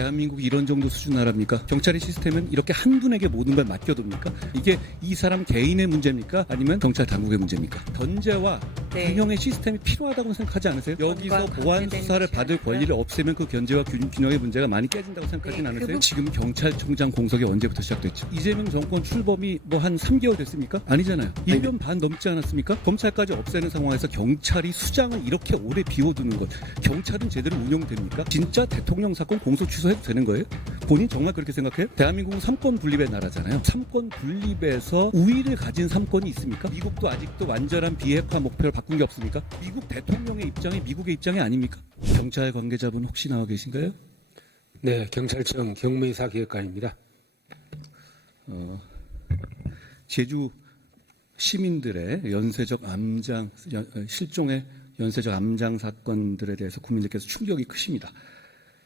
대한민국이 이런 정도 수준 나라입니까? 경찰의 시스템은 이렇게 한 분에게 모든 걸 맡겨둡니까? 이게 이 사람 개인의 문제입니까? 아니면 경찰 당국의 문제입니까? 견제와 균형의 시스템이 필요하다고 생각하지 않으세요? 여기서 보안 수사를 받을 권리를 없애면 그 견제와 균형의 문제가 많이 깨진다고 생각하진 않으세요? 지금 경찰청장 공석이 언제부터 시작됐죠? 이재명 정권 출범이 뭐 한 3개월 됐습니까? 아니잖아요. 1년 반 넘지 않았습니까? 검찰까지 없애는 상황에서 경찰이 수장을 이렇게 오래 비워두는 것, 경찰은 제대로 운영됩니까? 진짜 대통령 사건 공소 취소해도 되는 거예요? 본인 정말 그렇게 생각해요? 대한민국은 삼권 분립의 나라잖아요. 삼권 분립에서 우위를 가진 삼권이 있습니까? 미국도 아직도 완전한 비핵화 목표를 바꾼 게 없습니까? 미국 대통령의 입장이 미국의 입장이 아닙니까? 경찰 관계자분 혹시 나와 계신가요? 네, 경찰청 경무이사 기획관입니다. 제주 시민들의 연쇄적 암장, 실종의 연쇄적 암장 사건들에 대해서 국민들께서 충격이 크십니다.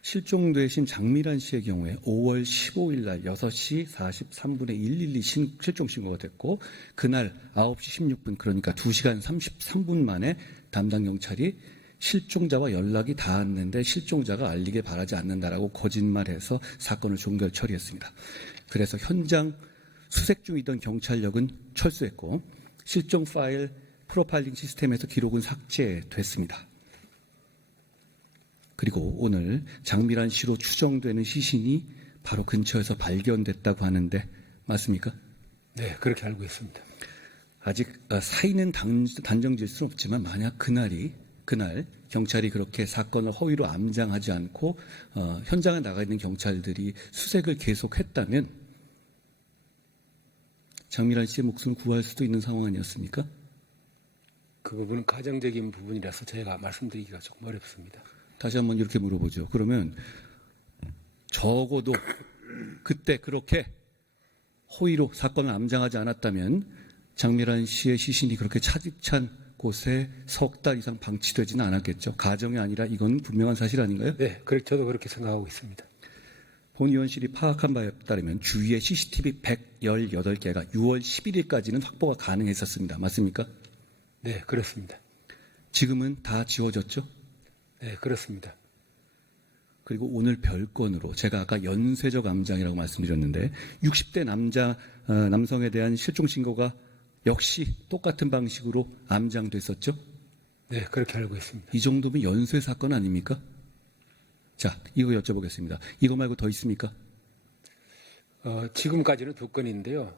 실종되신 장미란 씨의 경우에 5월 15일 날 6시 43분에 112 실종 신고가 됐고 그날 9시 16분 그러니까 2시간 33분 만에 담당 경찰이 실종자와 연락이 닿았는데 실종자가 알리길 바라지 않는다라고 거짓말해서 사건을 종결 처리했습니다. 그래서 현장 수색 중이던 경찰력은 철수했고 실종 파일 프로파일링 시스템에서 기록은 삭제됐습니다. 그리고 오늘 장미란 씨로 추정되는 시신이 바로 근처에서 발견됐다고 하는데 맞습니까? 네, 그렇게 알고 있습니다. 아직 사인은 단정질 수는 없지만 만약 그날 경찰이 그렇게 사건을 허위로 암장하지 않고 현장에 나가 있는 경찰들이 수색을 계속했다면 장미란 씨의 목숨을 구할 수도 있는 상황 아니었습니까? 그 부분은 가정적인 부분이라서 저희가 말씀드리기가 조금 어렵습니다. 다시 한번 이렇게 물어보죠. 그러면 적어도 그때 그렇게 허위로 사건을 암장하지 않았다면 장미란 씨의 시신이 그렇게 차디찬 곳에 석 달 이상 방치되지는 않았겠죠. 가정이 아니라 이건 분명한 사실 아닌가요? 네, 저도 그렇게 생각하고 있습니다. 본 의원실이 파악한 바에 따르면 주위에 CCTV 118개가 6월 11일까지는 확보가 가능했었습니다. 맞습니까? 네, 그렇습니다. 지금은 다 지워졌죠? 네, 그렇습니다. 그리고 오늘 별건으로 제가 아까 연쇄적 암장이라고 말씀드렸는데 60대 남성에 대한 실종 신고가 역시 똑같은 방식으로 암장됐었죠? 네, 그렇게 알고 있습니다. 이 정도면 연쇄 사건 아닙니까? 자, 이거 여쭤보겠습니다. 이거 말고 더 있습니까? 지금까지는 2건인데요.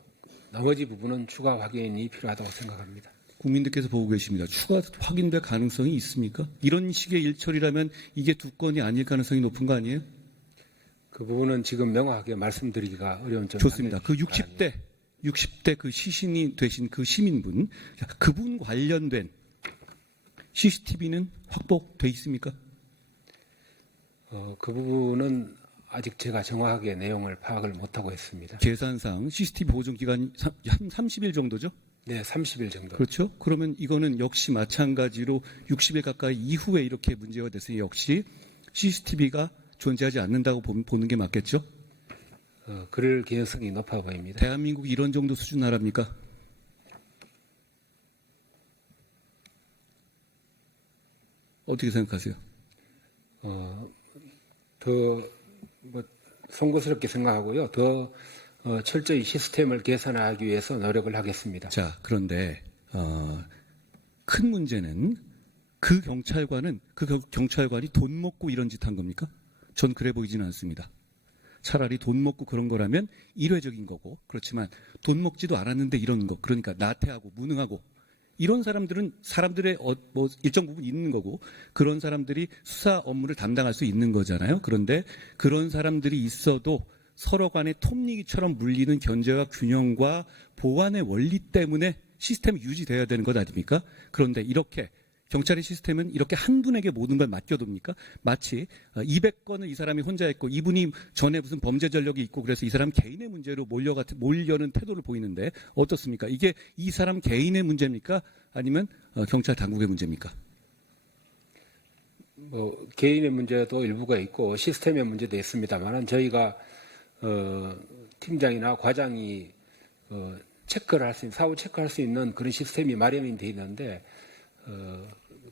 나머지 부분은 추가 확인이 필요하다고 생각합니다. 국민들께서 보고 계십니다. 추가 확인될 가능성이 있습니까? 이런 식의 일처리라면 이게 2건이 아닐 가능성이 높은 거 아니에요? 그 부분은 지금 명확하게 말씀드리기가 어려운 점. 좋습니다. 그 60대 그 시신이 되신 그 시민분, 그분 관련된 CCTV는 확보돼 있습니까? 그 부분은 아직 제가 정확하게 내용을 파악을 못하고 있습니다. 계산상 CCTV 보존 기간이 한 30일 정도죠? 네, 30일 정도. 그렇죠? 그러면 이거는 역시 마찬가지로 60일 가까이 이후에 이렇게 문제가 됐으니 역시 CCTV가 존재하지 않는다고 보는 게 맞겠죠? 그럴 개연성이 높아 보입니다. 대한민국이 이런 정도 수준 나라입니까? 어떻게 생각하세요? 송구스럽게 생각하고요. 더 철저히 시스템을 개선하기 위해서 노력을 하겠습니다. 자, 그런데 큰 문제는 그 경찰관이 돈 먹고 이런 짓 한 겁니까? 전 그래 보이지는 않습니다. 차라리 돈 먹고 그런 거라면 일회적인 거고 그렇지만 돈 먹지도 않았는데 이런 거 그러니까 나태하고 무능하고 이런 사람들은 사람들의 뭐 일정 부분 있는 거고 그런 사람들이 수사 업무를 담당할 수 있는 거잖아요. 그런데 그런 사람들이 있어도 서로 간의 톱니기처럼 물리는 견제와 균형과 보안의 원리 때문에 시스템이 유지돼야 되는 것 아닙니까? 그런데 이렇게 경찰의 시스템은 이렇게 한 분에게 모든 걸 맡겨둡니까? 마치 200건을 이 사람이 혼자 했고 이분이 전에 무슨 범죄 전력이 있고 그래서 이 사람 개인의 문제로 몰려는 태도를 보이는데 어떻습니까? 이게 이 사람 개인의 문제입니까? 아니면 경찰 당국의 문제입니까? 개인의 문제도 일부가 있고 시스템의 문제도 있습니다만 저희가 팀장이나 과장이 체크를 할 수 있는 사후 체크할 수 있는 그런 시스템이 마련이 돼 있는데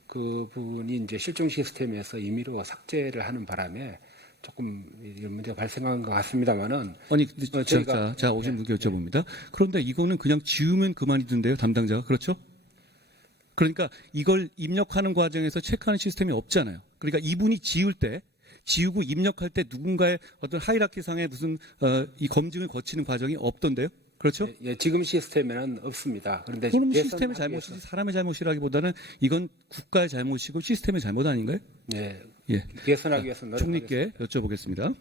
그 부분이 이제 실종 시스템에서 임의로 삭제를 하는 바람에 조금 이런 문제가 발생한 것 같습니다만은 아니, 근데 저희가 자, 오신 분께 여쭤봅니다. 그런데 이거는 그냥 지우면 그만이던데요, 담당자가. 그렇죠? 그러니까 이걸 입력하는 과정에서 체크하는 시스템이 없잖아요. 그러니까 이분이 지우고 입력할 때 누군가의 어떤 하이라키상의 무슨 이 검증을 거치는 과정이 없던데요. 그렇죠? 예, 지금 시스템에는 없습니다. 그런데 그럼 개선하기 시스템의 잘못이지 사람의 잘못이라기보다는 이건 국가의 잘못이고 시스템의 잘못 아닌가요? 예, 예. 개선하기 위해서 노력하겠습니다. 총리께 여쭤보겠습니다.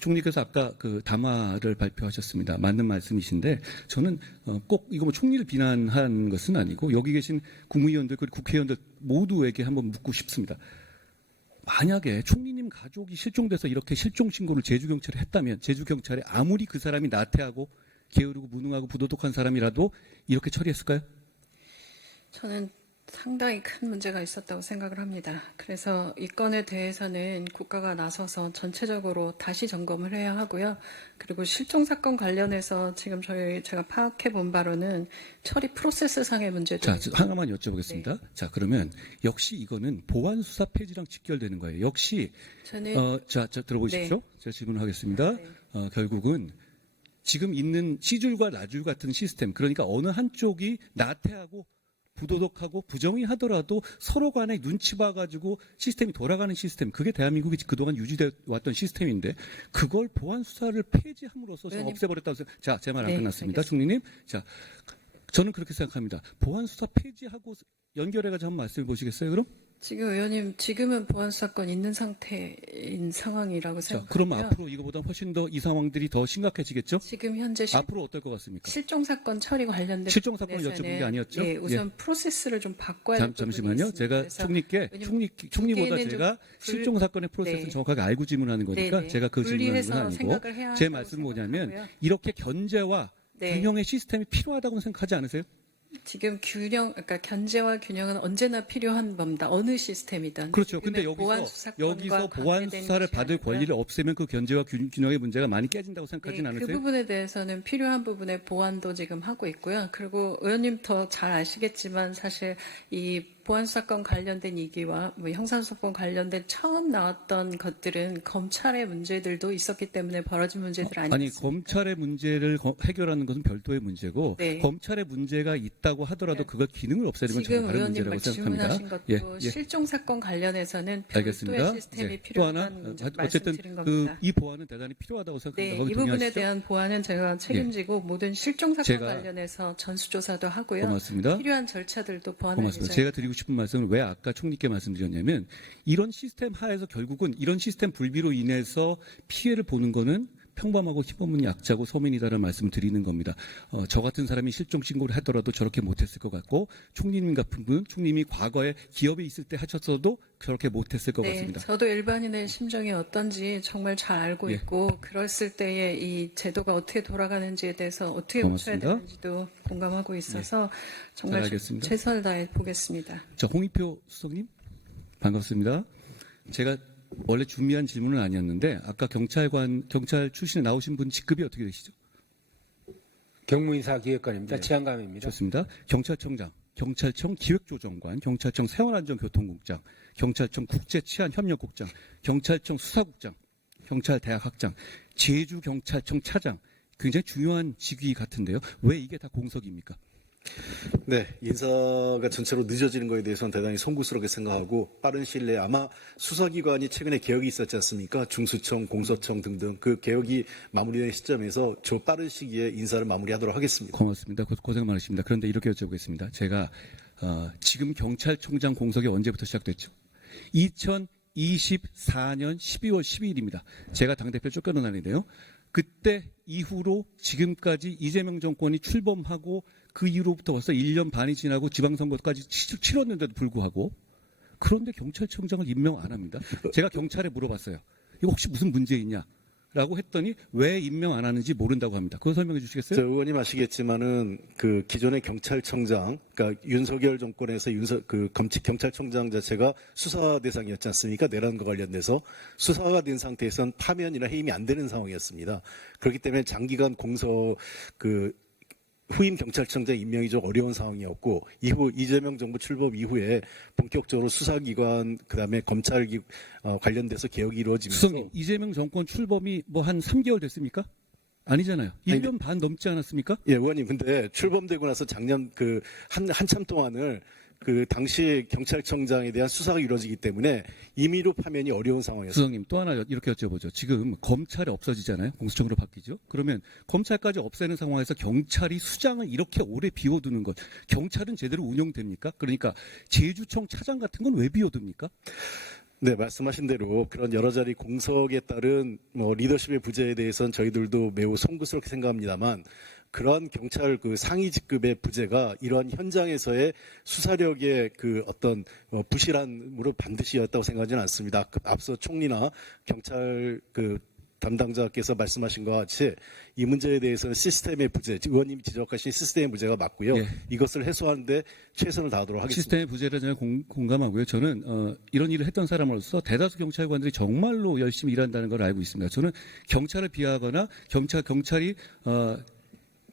총리께서 아까 그 담화를 발표하셨습니다. 맞는 말씀이신데 저는 꼭 이거 뭐 총리를 비난한 것은 아니고 여기 계신 국무위원들 그리고 국회의원들 모두에게 한번 묻고 싶습니다. 만약에 총리님 가족이 실종돼서 이렇게 실종 신고를 제주경찰에 했다면 제주경찰에 아무리 그 사람이 나태하고 게으르고 무능하고 부도덕한 사람이라도 이렇게 처리했을까요? 저는 상당히 큰 문제가 있었다고 생각을 합니다. 그래서 이 건에 대해서는 국가가 나서서 전체적으로 다시 점검을 해야 하고요. 그리고 실종 사건 관련해서 지금 제가 파악해 본 바로는 처리 프로세스상의 문제도 자, 하나만 여쭤보겠습니다. 자, 그러면 역시 이거는 보안 수사 폐지랑 직결되는 거예요. 역시 저는 자, 들어보십시오. 제가 질문하겠습니다. 결국은 지금 있는 C줄과 나줄 같은 시스템, 그러니까 어느 한쪽이 나태하고 부도덕하고 부정의하더라도 서로 간에 눈치 봐가지고 시스템이 돌아가는 시스템, 그게 대한민국이 그동안 유지돼 왔던 시스템인데 그걸 보안 수사를 폐지함으로써 의원님. 없애버렸다고 생각. 자, 제 말 안 네, 끝났습니다, 알겠습니다. 총리님. 자, 저는 그렇게 생각합니다. 보안 수사 폐지하고 연결해가지고 한번 말씀해 보시겠어요, 그럼? 지금 의원님 지금은 보안 수사권 있는 상태인 상황이라고 자, 생각하고요. 그럼 앞으로 이거보다 훨씬 더 이 상황들이 더 심각해지겠죠? 지금 현재 앞으로 어떨 것 같습니까? 실종 사건 처리 관련된 실종 사건을 부분에서는, 여쭤본 게 아니었죠? 예, 우선 프로세스를 좀 바꿔야 될 부분이 잠시만요. 있습니다. 제가 그래서 총리께 왜냐면 총리보다 두 개는 제가 좀 실종 사건의 프로세스를 네. 정확하게 알고 질문하는 거니까 네, 네. 제가 그 질문하는 건 분리해서 아니고 생각을 해야 제 한다고 말씀은 뭐냐면 생각하고요. 이렇게 견제와 네. 균형의 시스템이 필요하다고 생각하지 않으세요? 지금 그러니까 견제와 균형은 언제나 필요한 겁니다. 어느 시스템이든. 그렇죠. 근데 지금의 보안 여기서 수사권과 보안 관계된 수사를 것이 받을 아니고요. 권리를 없애면 그 견제와 균형의 문제가 많이 깨진다고 생각하진 네, 않으세요? 그 부분에 대해서는 필요한 부분의 보완도 지금 하고 있고요. 그리고 의원님 더 잘 아시겠지만 사실 이 보안수사권 관련된 얘기와 뭐 형사소송 관련된 처음 나왔던 것들은 검찰의 문제들도 있었기 때문에 벌어진 문제들 아니 아니었습니까? 검찰의 문제를 해결하는 것은 별도의 문제고 네. 검찰의 문제가 있다고 하더라도 그걸 기능을 없애는 건 지금 전혀 다른 의원님 문제라고 생각합니다. 질문하신 것도 실종 사건 관련해서는 알겠습니다. 별도의 시스템이 또 필요한 하나 어쨌든 말씀드린 겁니다. 이 보완은 대단히 필요하다고 생각합니다. 네, 거기 이 부분에 동의하시죠? 대한 보완은 제가 책임지고 모든 실종 사건 제가 관련해서 전수조사도 하고요. 고맙습니다. 필요한 절차들도 보완할 고맙습니다. 예정입니다. 제가 드리고 싶은 말씀은 왜 아까 총리께 말씀드렸냐면 이런 시스템 하에서 결국은 이런 시스템 불비로 인해서 피해를 보는 거는 평범하고 힘없는 약자고 서민이다라는 말씀을 드리는 겁니다. 저 같은 사람이 실종 신고를 하더라도 저렇게 못했을 것 같고 총리님 같은 분, 총리님이 과거에 기업에 있을 때 하셨어도 저렇게 못했을 것 네, 같습니다. 저도 일반인의 심정이 어떤지 정말 잘 알고 예. 있고 그랬을 때에 이 제도가 어떻게 돌아가는지에 대해서 어떻게 고쳐야 고맙습니다. 되는지도 공감하고 있어서 정말 잘 알겠습니다. 최선을 다해 보겠습니다. 자, 홍익표 수석님 반갑습니다. 제가 원래 준비한 질문은 아니었는데 아까 경찰 출신에 나오신 분 직급이 어떻게 되시죠? 경무인사기획관입니다. 네. 치안감입니다. 좋습니다. 경찰청장, 경찰청 기획조정관, 경찰청 생활안전교통국장, 경찰청 국제치안협력국장, 경찰청 수사국장, 경찰대학학장, 제주경찰청 차장. 굉장히 중요한 직위 같은데요. 왜 이게 다 공석입니까? 네, 인사가 전체로 늦어지는 것에 대해서는 대단히 송구스럽게 생각하고 빠른 시일 내에 아마 수사기관이 최근에 개혁이 있었지 않습니까? 중수청, 공소청 등등 그 개혁이 마무리된 시점에서 저 빠른 시기에 인사를 마무리하도록 하겠습니다. 고맙습니다. 고생 많으십니다. 그런데 이렇게 여쭤보겠습니다. 제가 지금 경찰청장 공석이 언제부터 시작됐죠? 2024년 12월 12일입니다. 제가 당대표 쫓겨난 날인데요. 그때 이후로 지금까지 이재명 정권이 출범하고 그 이후로부터 벌써 1년 반이 지나고 지방선거까지 치렀는데도 불구하고 그런데 경찰청장을 임명 안 합니다. 제가 경찰에 물어봤어요. 이거 혹시 무슨 문제 있냐? 라고 했더니 왜 임명 안 하는지 모른다고 합니다. 그거 설명해 주시겠어요? 저 의원님 아시겠지만은 그 기존의 경찰청장, 그러니까 윤석열 정권에서 경찰청장 자체가 수사 대상이었지 않습니까? 내란과 관련돼서 수사가 된 상태에선 파면이나 해임이 안 되는 상황이었습니다. 그렇기 때문에 장기간 후임 경찰청장 임명이 좀 어려운 상황이었고 이후 이재명 정부 출범 이후에 본격적으로 수사기관 그다음에 검찰 관련돼서 개혁이 이루어지면서 수석님, 이재명 정권 출범이 뭐 한 3개월 됐습니까? 아니잖아요. 1년 반 넘지 않았습니까? 예, 의원님, 근데 출범되고 나서 작년 한참 동안을 당시 경찰청장에 대한 수사가 이루어지기 때문에 임의로 파면이 어려운 상황이었어요. 수석님, 또 하나 이렇게 여쭤보죠. 지금 검찰이 없어지잖아요. 공수처로 바뀌죠. 그러면 검찰까지 없애는 상황에서 경찰이 수장을 이렇게 오래 비워두는 것, 경찰은 제대로 운영됩니까? 그러니까 제주청 차장 같은 건 왜 비워둡니까? 네, 말씀하신 대로 그런 여러 자리 공석에 따른 리더십의 부재에 대해서는 저희들도 매우 송구스럽게 생각합니다만 그러한 경찰 상위 직급의 부재가 이러한 현장에서의 수사력의 어떤 부실함으로 반드시였다고 생각하지는 않습니다. 앞서 총리나 경찰 담당자께서 말씀하신 것과 같이 이 문제에 대해서는 시스템의 부재, 의원님이 지적하신 시스템의 부재가 맞고요. 예. 이것을 해소하는데 최선을 다하도록 하겠습니다. 시스템의 부재를 저는 공감하고요. 저는 이런 일을 했던 사람으로서 대다수 경찰관들이 정말로 열심히 일한다는 걸 알고 있습니다. 저는 경찰을 비하하거나 경찰이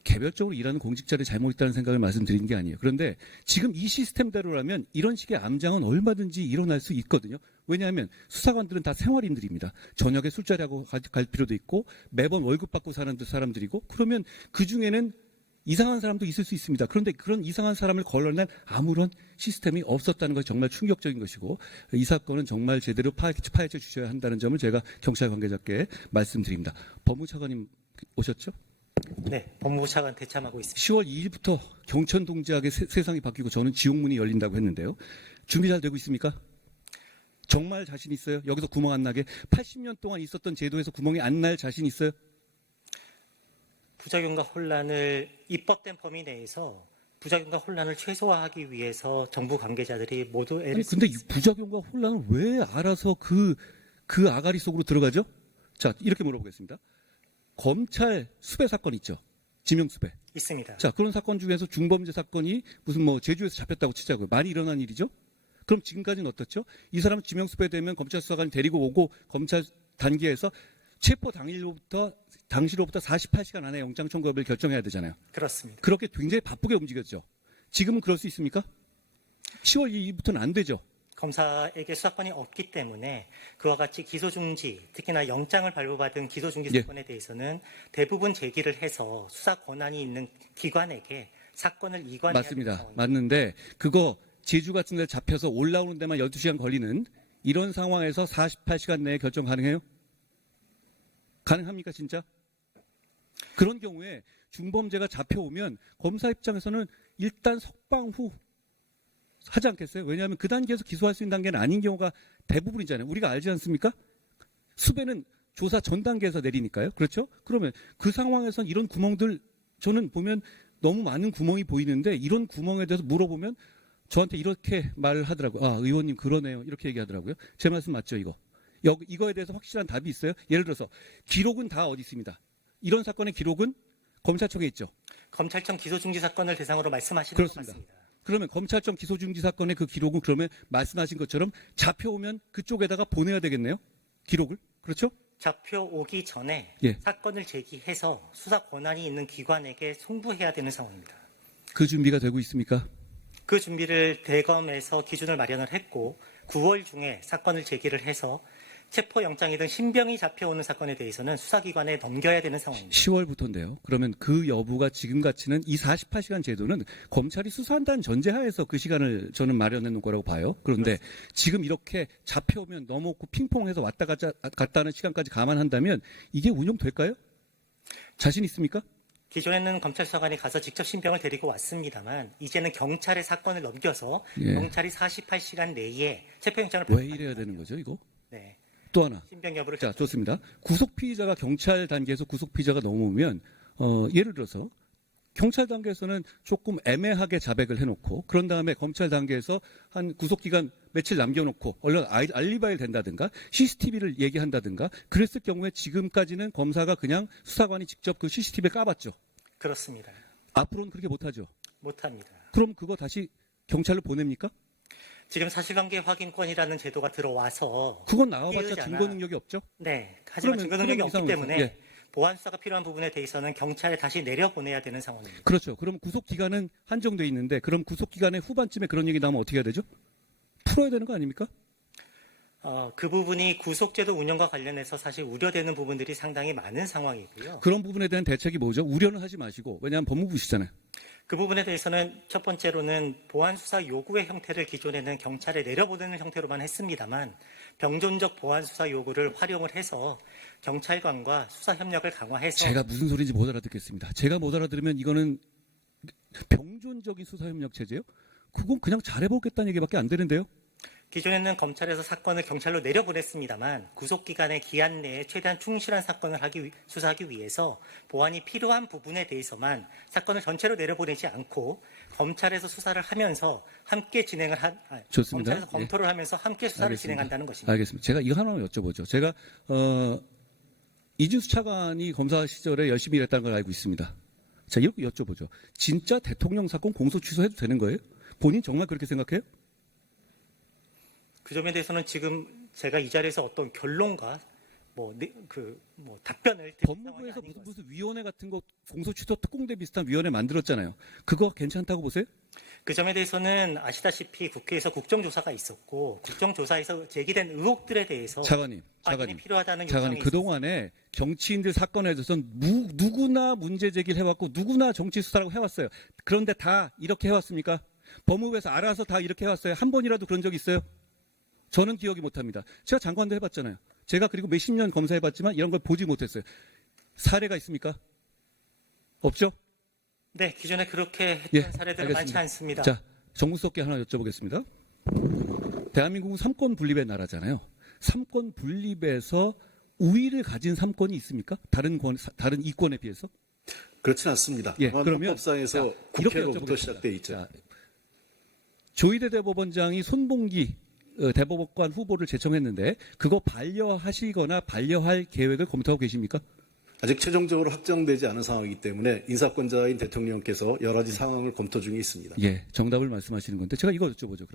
개별적으로 일하는 공직자를 잘못했다는 생각을 말씀드리는 게 아니에요. 그런데 지금 이 시스템대로라면 이런 식의 암장은 얼마든지 일어날 수 있거든요. 왜냐하면 수사관들은 다 생활인들입니다. 저녁에 술자리하고 갈 필요도 있고 매번 월급 받고 사는 사람들이고 그러면 그중에는 이상한 사람도 있을 수 있습니다. 그런데 그런 이상한 사람을 걸러낸 아무런 시스템이 없었다는 것이 정말 충격적인 것이고 이 사건은 정말 제대로 파헤쳐 주셔야 한다는 점을 제가 경찰 관계자께 말씀드립니다. 법무차관님 오셨죠? 네, 법무부 차관 대참하고 있습니다. 10월 2일부터 경천동지하게 세상이 바뀌고 저는 지옥문이 열린다고 했는데요. 준비 잘 되고 있습니까? 정말 자신 있어요? 여기서 구멍 안 나게 80년 동안 있었던 제도에서 구멍이 안 날 자신 있어요? 부작용과 혼란을 입법된 범위 내에서 부작용과 혼란을 최소화하기 위해서 정부 관계자들이 모두 애를 아니 쓰고 근데 이 있습니다. 부작용과 혼란을 왜 알아서 그 아가리 속으로 들어가죠? 자, 이렇게 물어보겠습니다. 검찰 수배 사건 있죠? 지명 수배. 있습니다. 자, 그런 사건 중에서 중범죄 사건이 무슨 제주에서 잡혔다고 치자고요. 많이 일어난 일이죠? 그럼 지금까지는 어떻죠? 이 사람 지명 수배되면 검찰 수사관이 데리고 오고 검찰 단계에서 체포 당시로부터 48시간 안에 영장 청구 여부를 결정해야 되잖아요. 그렇습니다. 그렇게 굉장히 바쁘게 움직였죠. 지금은 그럴 수 있습니까? 10월 2일부터는 안 되죠. 검사에게 수사권이 없기 때문에 그와 같이 기소중지, 특히나 영장을 발부받은 기소중지 예. 사건에 대해서는 대부분 제기를 해서 수사 권한이 있는 기관에게 사건을 이관해야 되는 맞습니다. 상황입니다. 맞는데 그거 제주 같은 데 잡혀서 올라오는 데만 12시간 걸리는 이런 상황에서 48시간 내에 결정 가능해요? 가능합니까 진짜? 그런 경우에 중범죄가 잡혀오면 검사 입장에서는 일단 석방 후 하지 않겠어요? 왜냐하면 그 단계에서 기소할 수 있는 단계는 아닌 경우가 대부분이잖아요. 우리가 알지 않습니까? 수배는 조사 전 단계에서 내리니까요. 그렇죠? 그러면 그 상황에선 이런 구멍들 저는 보면 너무 많은 구멍이 보이는데 이런 구멍에 대해서 물어보면 저한테 이렇게 말을 하더라고요. 아, 의원님 그러네요. 이렇게 얘기하더라고요. 제 말씀 맞죠, 이거? 이거에 대해서 확실한 답이 있어요? 예를 들어서 기록은 다 어디 있습니다. 이런 사건의 기록은 검찰청에 있죠. 검찰청 기소중지 사건을 대상으로 말씀하시는 그렇습니다. 것 같습니다. 그러면 검찰청 기소중지 사건의 그 기록은 그러면 말씀하신 것처럼 잡혀오면 그쪽에다가 보내야 되겠네요? 기록을? 그렇죠? 잡혀오기 전에 예. 사건을 제기해서 수사 권한이 있는 기관에게 송부해야 되는 상황입니다. 그 준비가 되고 있습니까? 그 준비를 대검에서 기준을 마련을 했고 9월 중에 사건을 제기를 해서 체포영장이든 신병이 잡혀오는 사건에 대해서는 수사기관에 넘겨야 되는 상황입니다. 10월부터인데요. 그러면 그 여부가 지금같이는 이 48시간 제도는 검찰이 수사한다는 전제하에서 그 시간을 저는 마련해 놓은 거라고 봐요. 그런데 지금 이렇게 잡혀오면 넘어오고 핑퐁해서 왔다 갔다 하는 시간까지 감안한다면 이게 운영될까요? 자신 있습니까? 기존에는 검찰 수사관이 가서 직접 신병을 데리고 왔습니다만 이제는 경찰에 사건을 넘겨서 예. 경찰이 48시간 내에 체포영장을 왜 발부하는 이래야 되는 거죠, 이거? 네. 또 하나. 신병 여부를 자, 좋습니다. 구속 피의자가 경찰 단계에서 구속 피의자가 넘어오면 예를 들어서 경찰 단계에서는 조금 애매하게 자백을 해놓고 그런 다음에 검찰 단계에서 한 구속 기간 며칠 남겨놓고 얼른 알리바이를 댄다든가 CCTV를 얘기한다든가 그랬을 경우에 지금까지는 검사가 그냥 수사관이 직접 그 CCTV에 까봤죠. 그렇습니다. 앞으로는 그렇게 못하죠. 못합니다. 그럼 그거 다시 경찰로 보냅니까? 지금 사실관계 확인권이라는 제도가 들어와서 그건 나와봤자 피의자나- 증거 능력이 없죠. 네. 하지만 그러면 증거 능력이 그런 없기 이상은 때문에 예. 보안 수사가 필요한 부분에 대해서는 경찰에 다시 내려보내야 되는 상황입니다. 그렇죠. 그럼 구속 기간은 한정돼 있는데 그럼 구속 기간의 후반쯤에 그런 얘기 나오면 어떻게 해야 되죠? 풀어야 되는 거 아닙니까? 그 부분이 구속제도 운영과 관련해서 사실 우려되는 부분들이 상당히 많은 상황이고요. 그런 부분에 대한 대책이 뭐죠? 우려는 하지 마시고 왜냐하면 법무부시잖아요. 그 부분에 대해서는 첫 번째로는 보안 수사 요구의 형태를 기존에는 경찰에 내려보내는 형태로만 했습니다만 병존적 보안 수사 요구를 활용을 해서 경찰관과 수사 협력을 강화해서 제가 무슨 소리인지 못 알아듣겠습니다. 제가 못 알아들으면 이거는 병존적인 수사협력 체제요? 그건 그냥 잘해보겠다는 얘기밖에 안 되는데요. 기존에는 검찰에서 사건을 경찰로 내려보냈습니다만 구속기간의 기한 내에 최대한 충실한 사건을 수사하기 위해서 보안이 필요한 부분에 대해서만 사건을 전체로 내려보내지 않고 검찰에서 수사를 하면서 함께 진행을 좋습니다. 검찰에서 검토를 하면서 함께 수사를 알겠습니다. 진행한다는 것입니다. 알겠습니다. 제가 이거 하나만 여쭤보죠. 제가 이준수 차관이 검사 시절에 열심히 일했다는 걸 알고 있습니다. 자, 이렇게 여쭤보죠. 진짜 대통령 사건 공소 취소해도 되는 거예요? 본인 정말 그렇게 생각해요? 그 점에 대해서는 지금 제가 이 자리에서 어떤 결론과 답변을 드릴 법무부에서 상황이 아닌 무슨 위원회 같은 거 공소 취소 특공대 비슷한 위원회 만들었잖아요. 그거 괜찮다고 보세요? 그 점에 대해서는 아시다시피 국회에서 국정조사가 있었고 국정조사에서 제기된 의혹들에 대해서 차관님, 확인이 필요하다는 차관님 요청이 그동안에 정치인들 사건에 대해서는 누구나 문제 제기를 해왔고 누구나 정치 수사라고 해왔어요. 그런데 다 이렇게 해왔습니까? 법무부에서 알아서 다 이렇게 해왔어요. 한 번이라도 그런 적 있어요? 저는 기억이 못합니다. 제가 장관도 해봤잖아요. 제가 그리고 몇십 년 검사해봤지만 이런 걸 보지 못했어요. 사례가 있습니까? 없죠? 네, 기존에 그렇게 했던 예, 사례들은 알겠습니다. 많지 않습니다. 자, 정무수석께 하나 여쭤보겠습니다. 대한민국은 삼권 분립의 나라잖아요. 삼권 분립에서 우위를 가진 삼권이 있습니까? 다른 이권에 비해서? 그렇진 않습니다. 예, 다만 그러면 헌법상에서 자, 이렇게 국회로부터 여쭤보겠습니다. 시작돼 있죠. 자, 조희대 대법원장이 손봉기 대법관 후보를 제청했는데 그거 반려하시거나 반려할 계획을 검토하고 계십니까? 아직 최종적으로 확정되지 않은 상황이기 때문에 인사권자인 대통령께서 여러 가지 상황을 검토 중에 있습니다. 예, 정답을 말씀하시는 건데 제가 이거 여쭤보죠.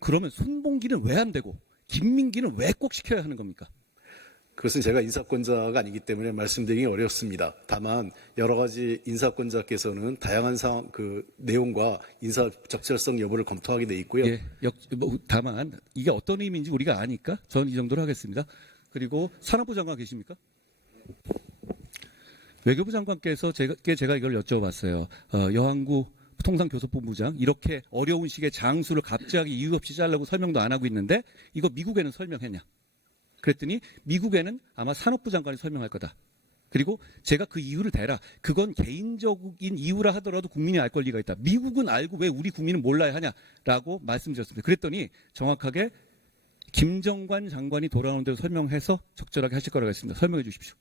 그러면 손봉기는 왜 안 되고 김민기는 왜 꼭 시켜야 하는 겁니까? 그것은 제가 인사권자가 아니기 때문에 말씀드리기 어렵습니다. 다만 여러 가지 인사권자께서는 다양한 상황, 내용과 인사 적절성 여부를 검토하게 돼 있고요. 예, 다만 이게 어떤 의미인지 우리가 아니까 저는 이 정도로 하겠습니다. 그리고 산업부 장관 계십니까? 외교부 장관께서 제가 이걸 여쭤봤어요. 여한구 통상교섭본부장 이렇게 어려운 시기에 장수를 갑자기 이유 없이 잘라고 설명도 안 하고 있는데 이거 미국에는 설명했냐? 그랬더니 미국에는 아마 산업부 장관이 설명할 거다. 그리고 제가 그 이유를 대라. 그건 개인적인 이유라 하더라도 국민이 알 권리가 있다. 미국은 알고 왜 우리 국민은 몰라야 하냐라고 말씀드렸습니다. 그랬더니 정확하게 김정관 장관이 돌아오는 대로 설명해서 적절하게 하실 거라고 했습니다. 설명해 주십시오.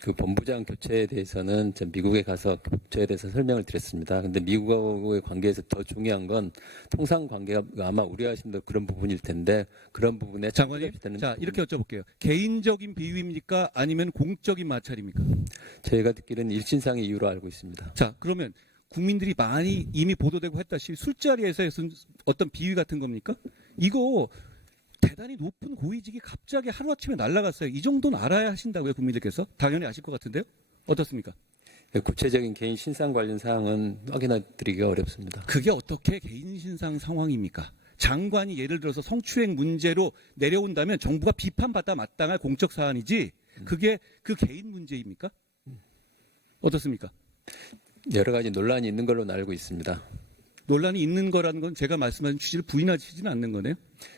그 본부장 교체에 대해서는 전 미국에 가서 교체에 대해서 설명을 드렸습니다. 근데 미국하고의 관계에서 더 중요한 건 통상 관계가 아마 우려하신 그런 부분일 텐데 그런 부분에 장관님, 자 이렇게 여쭤볼게요. 개인적인 비유입니까? 아니면 공적인 마찰입니까? 저희가 듣기로는 일신상의 이유로 알고 있습니다. 자 그러면 국민들이 많이 이미 보도되고 했다시피 술자리에서 어떤 비위 같은 겁니까? 이거 대단히 높은 고위직이 갑자기 하루아침에 날아갔어요. 이 정도는 알아야 하신다고요, 국민들께서? 당연히 아실 것 같은데요? 어떻습니까? 구체적인 개인 신상 관련 사항은 확인해 드리기가 어렵습니다. 그게 어떻게 개인 신상 상황입니까? 장관이 예를 들어서 성추행 문제로 내려온다면 정부가 비판받아 마땅할 공적 사안이지 그게 그 개인 문제입니까? 어떻습니까? 여러 가지 논란이 있는 걸로 알고 있습니다. 논란이 있는 거라는 건 제가 말씀하신 취지를 부인하시지는 않는 거네요.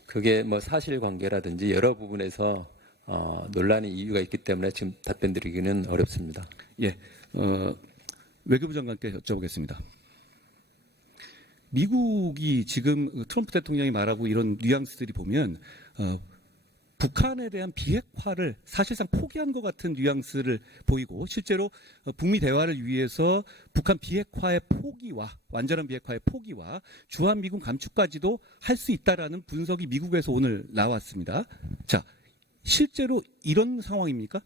그게 뭐 사실관계라든지 여러 부분에서 논란의 이유가 있기 때문에 지금 답변드리기는 어렵습니다. 예, 외교부 장관께 여쭤보겠습니다. 미국이 지금 트럼프 대통령이 말하고 이런 뉘앙스들이 보면 북한에 대한 비핵화를 사실상 포기한 것 같은 뉘앙스를 보이고 실제로 북미 대화를 위해서 북한 비핵화의 포기와 완전한 비핵화의 포기와 주한미군 감축까지도 할 수 있다라는 분석이 미국에서 오늘 나왔습니다. 자, 실제로 이런 상황입니까?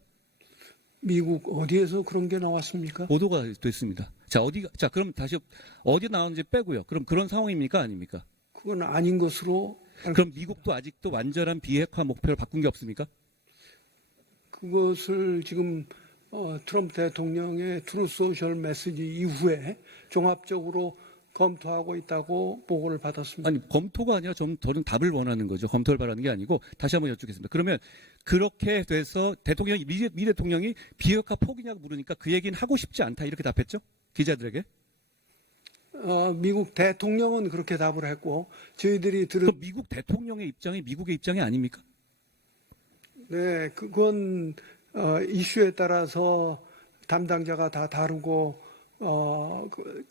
미국 어디에서 그런 게 나왔습니까? 보도가 됐습니다. 자, 그럼 다시 어디 나왔는지 빼고요. 그럼 그런 상황입니까? 아닙니까? 그건 아닌 것으로 그럼 미국도 아직도 완전한 비핵화 목표를 바꾼 게 없습니까? 그것을 지금 트럼프 대통령의 트루스 소셜 메시지 이후에 종합적으로 검토하고 있다고 보고를 받았습니다. 아니 검토가 아니라 저는 답을 원하는 거죠. 검토를 바라는 게 아니고 다시 한번 여쭙겠습니다. 그러면 그렇게 돼서 대통령이 미 대통령이 비핵화 포기냐고 물으니까 그 얘기는 하고 싶지 않다 이렇게 답했죠? 기자들에게. 미국 대통령은 그렇게 답을 했고 저희들이 그럼 미국 대통령의 입장이 미국의 입장이 아닙니까? 네, 그건 이슈에 따라서 담당자가 다 다르고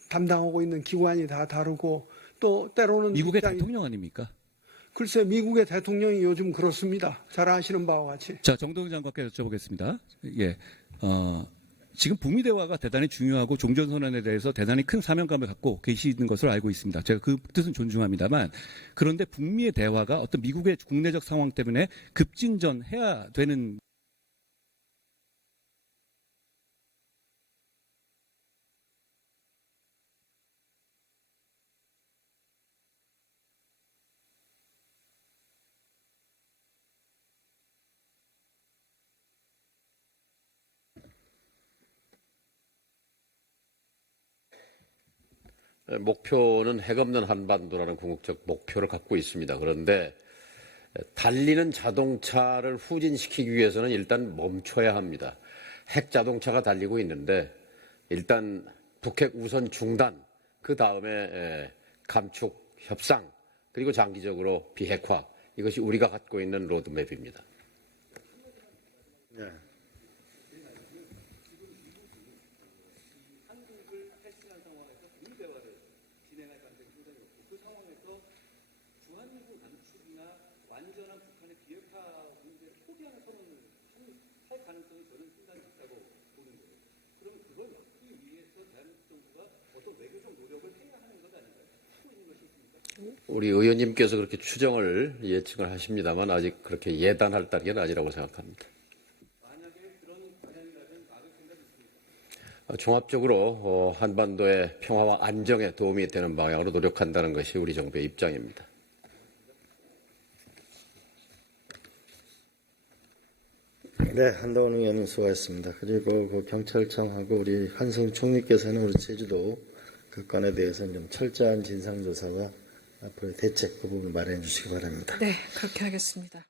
담당하고 있는 기관이 다 다르고 또 때로는 미국의 대통령 아닙니까? 글쎄 미국의 대통령이 요즘 그렇습니다. 잘 아시는 바와 같이. 자, 정동영 장관께 여쭤보겠습니다. 예, 지금 북미 대화가 대단히 중요하고 종전선언에 대해서 대단히 큰 사명감을 갖고 계시는 것을 알고 있습니다. 제가 그 뜻은 존중합니다만, 그런데 북미의 대화가 어떤 미국의 국내적 상황 때문에 급진전해야 되는 목표는 핵 없는 한반도라는 궁극적 목표를 갖고 있습니다. 그런데 달리는 자동차를 후진시키기 위해서는 일단 멈춰야 합니다. 핵 자동차가 달리고 있는데 일단 북핵 우선 중단, 그 다음에 감축 협상, 그리고 장기적으로 비핵화, 이것이 우리가 갖고 있는 로드맵입니다. 네. 우리 의원님께서 그렇게 추정을 예측을 하십니다만 아직 그렇게 예단할 단계는 아니라고 생각합니다. 종합적으로 한반도의 평화와 안정에 도움이 되는 방향으로 노력한다는 것이 우리 정부의 입장입니다. 네, 한동훈 의원님 수고하셨습니다. 그리고 그 경찰청하고 우리 한승 총리께서는 우리 제주도 그 건에 대해서는 좀 철저한 진상조사와 앞으로의 대책 그 부분 마련해 주시기 바랍니다. 네, 그렇게 하겠습니다.